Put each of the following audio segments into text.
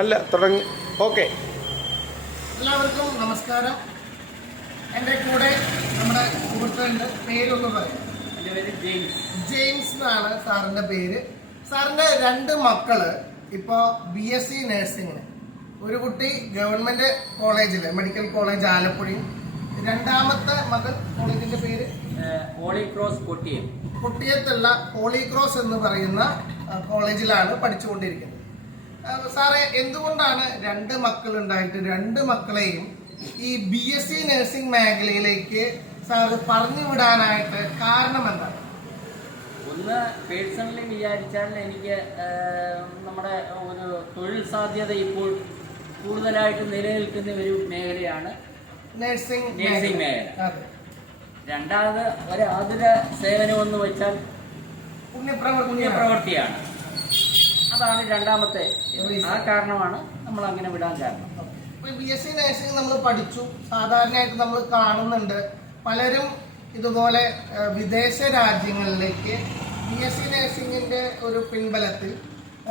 അല്ല തുടങ്ങി. ഓക്കെ, എല്ലാവർക്കും നമസ്കാരം. എൻ്റെ കൂടെ നമ്മുടെ സുഹൃത്തുണ്ട്. പേരൊന്ന് പറയും. എൻ്റെ പേര് ജെയിംസ് എന്നാണ് സാറിൻ്റെ പേര്. സാറിൻ്റെ 2 മക്കള് ഇപ്പോൾ BSc നഴ്സിംഗിന്, ഒരു കുട്ടി ഗവൺമെന്റ് കോളേജില് മെഡിക്കൽ കോളേജ് ആലപ്പുഴയും, രണ്ടാമത്തെ മകൾ കോളേജിന്റെ പേര് ഹോളി ക്രോസ് കൊട്ടിയം. കൊട്ടിയത്തുള്ള ഹോളി ക്രോസ് എന്ന് പറയുന്ന കോളേജിലാണ് പഠിച്ചുകൊണ്ടിരിക്കുന്നത്. സാറേ, എന്തുകൊണ്ടാണ് 2 മക്കൾ ഉണ്ടായിട്ട് 2 മക്കളെയും ഈ BSc നഴ്സിംഗ് മേഖലയിലേക്ക് സാറ് പറഞ്ഞു വിടാനായിട്ട് കാരണം എന്താണ്? ഒന്ന്, പേഴ്സണലി വിചാരിച്ചാൽ എനിക്ക് നമ്മുടെ ഒരു തൊഴിൽ സാധ്യത ഇപ്പോൾ കൂടുതലായിട്ട് നിലനിൽക്കുന്ന ഒരു മേഖലയാണ് നഴ്സിംഗ് മേഖല. രണ്ടാമത് ഒരു ആതുര സേവനം എന്ന് വെച്ചാൽ പുണ്യപ്രവൃത്തിയാണ്. അതാണ് രണ്ടാമത്തെ. ആ കാരണമാണ് നമ്മൾ അങ്ങനെ വിടാൻ കാരണം. BSc നഴ്സിംഗ് നമ്മൾ പഠിച്ചു. സാധാരണയായിട്ട് നമ്മൾ കാണുന്നുണ്ട് പലരും ഇതുപോലെ വിദേശ രാജ്യങ്ങളിലേക്ക് BSc നഴ്സിംഗിന്റെ ഒരു പിൻബലത്തിൽ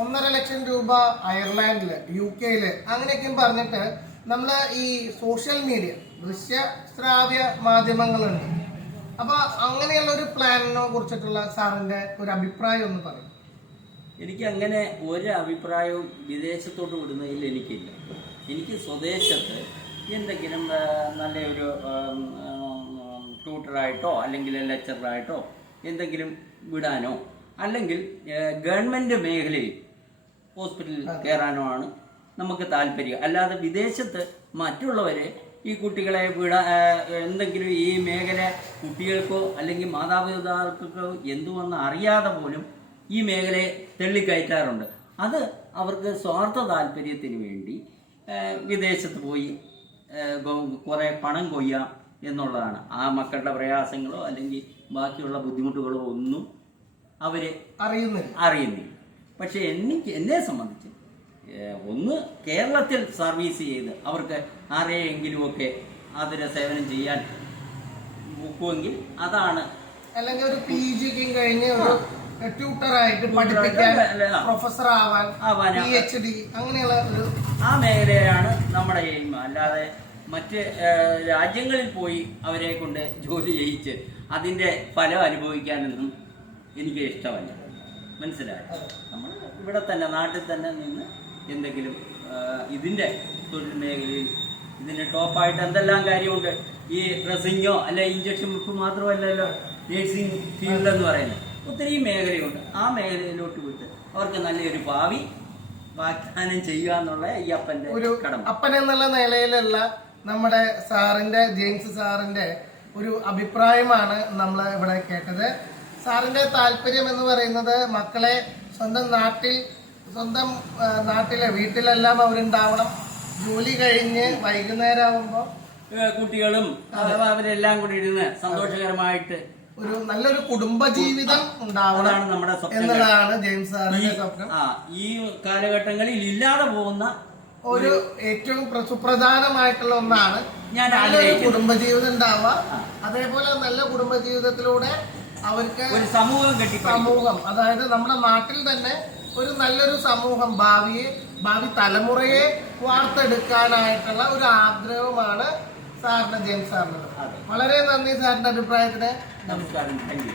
1.5 ലക്ഷം രൂപ അയർലാൻഡില്, UK-ല് അങ്ങനെയൊക്കെയും പറഞ്ഞിട്ട് നമ്മൾ ഈ സോഷ്യൽ മീഡിയ, ദൃശ്യ ശ്രാവ്യ മാധ്യമങ്ങളുണ്ട്. അപ്പൊ അങ്ങനെയുള്ള ഒരു പ്ലാനിനെ കുറിച്ചിട്ടുള്ള സാറിന്റെ ഒരു അഭിപ്രായം ഒന്ന് പറയും. എനിക്ക് അങ്ങനെ ഒരു അഭിപ്രായവും വിദേശത്തോട്ട് വിടുന്നതിൽ എനിക്കില്ല. എനിക്ക് സ്വദേശത്ത് എന്തെങ്കിലും നല്ലൊരു ട്യൂട്ടറായിട്ടോ അല്ലെങ്കിൽ ലെക്ചറായിട്ടോ എന്തെങ്കിലും വിടാനോ അല്ലെങ്കിൽ ഗവൺമെൻറ് മേഖലയിൽ ഹോസ്പിറ്റലിൽ കയറാനോ ആണ് നമുക്ക് താല്പര്യം. അല്ലാതെ വിദേശത്ത് മറ്റുള്ളവരെ ഈ കുട്ടികളെ എന്തെങ്കിലും ഈ മേഖല കുട്ടികൾക്കോ അല്ലെങ്കിൽ മാതാപിതാക്കൾക്കോ എന്തുവെന്ന് അറിയാതെ പോലും ഈ മേഖലയെ തള്ളിക്കയറ്റാറുണ്ട്. അത് അവർക്ക് സ്വാർത്ഥ താല്പര്യത്തിന് വേണ്ടി വിദേശത്ത് പോയി കുറേ പണം കൊയ്യാം എന്നുള്ളതാണ്. ആ മക്കളുടെ പ്രയാസങ്ങളോ അല്ലെങ്കിൽ ബാക്കിയുള്ള ബുദ്ധിമുട്ടുകളോ ഒന്നും അവർ അറിയുന്നില്ല. പക്ഷെ എന്നെ സംബന്ധിച്ച് ഒന്ന് കേരളത്തിൽ സർവീസ് ചെയ്ത് അവർക്ക് ആരെയെങ്കിലുമൊക്കെ ആതുര സേവനം ചെയ്യാൻ ഒക്കുമെങ്കിൽ അതാണ്. അല്ലെങ്കിൽ ഒരു PG കഴിഞ്ഞ് ഒരു ട്യൂട്ടറായിട്ട് പഠിപ്പിക്കാൻ, പ്രൊഫസർ ആവാൻ, PhD അങ്ങനെയുള്ള ഒരു ആ മേഖലയാണ് നമ്മുടെ എയിം. അല്ലാതെ മറ്റ് രാജ്യങ്ങളിൽ പോയി അവരെ കൊണ്ട് ജോലി ചെയ്യിച്ച് അതിന്റെ ഫലം അനുഭവിക്കാനൊന്നും എനിക്ക് ഇഷ്ടമല്ല. മനസ്സിലായി? നമ്മൾ ഇവിടെ തന്നെ നാട്ടിൽ തന്നെ നിന്ന് എന്തെങ്കിലും ഇതിന്റെ തൊഴിൽ മേഖലയിൽ ഇതിന്റെ ടോപ്പായിട്ട് എന്തെല്ലാം കാര്യമുണ്ട്. ഈ ഡ്രസ്സിങ്ങോ അല്ലെ ഇഞ്ചക്ഷൻ വെപ്പ് മാത്രമല്ലല്ലോ നേഴ്സിംഗ് ഫീൽഡ് എന്ന് പറയുന്നത്. ഒത്തിരി മേഖലയുണ്ട്. ആ മേഖലയിലോട്ട് വിട്ട് അവർക്ക് നല്ലൊരു ഭാവി വാഗ്ദാനം ചെയ്യുക എന്നുള്ള ഈ അപ്പന്റെ ഒരു കടമ. അപ്പൻ എന്നുള്ള നിലയിലുള്ള നമ്മുടെ സാറിന്റെ, ജെയിംസ് സാറിന്റെ ഒരു അഭിപ്രായമാണ് നമ്മൾ ഇവിടെ കേട്ടത്. സാറിന്റെ താല്പര്യം എന്ന് പറയുന്നത് മക്കളെ സ്വന്തം നാട്ടിലെ വീട്ടിലെല്ലാം അവരുണ്ടാവണം. ജോലി കഴിഞ്ഞ് വൈകുന്നേരം ആവുമ്പോൾ കുട്ടികളും അവരെല്ലാം കൂടി ഇരുന്ന് സന്തോഷകരമായിട്ട് ഒരു നല്ലൊരു കുടുംബജീവിതം ഉണ്ടാവണം എന്നതാണ് ജെയിംസ് സാറിന്റെ സ്വപ്നം. ഈ കാലഘട്ടങ്ങളിൽ ഇല്ലാതെ പോകുന്ന ഒരു ഏറ്റവും സുപ്രധാനമായിട്ടുള്ള ഒന്നാണ് നല്ലൊരു കുടുംബജീവിതം ഉണ്ടാവുക. അതേപോലെ നല്ല കുടുംബജീവിതത്തിലൂടെ അവർക്ക് ഒരു സമൂഹം, അതായത് നമ്മുടെ നാട്ടിൽ തന്നെ ഒരു നല്ലൊരു സമൂഹം, ഭാവി തലമുറയെ വാർത്തെടുക്കാനായിട്ടുള്ള ഒരു ആഗ്രഹമാണ് സാറിന്റെ, ജെയിംസ് സാറിന്. വളരെ നന്ദി സാറിന്റെ അഭിപ്രായത്തിന്. നമസ്കാരം. Thank you.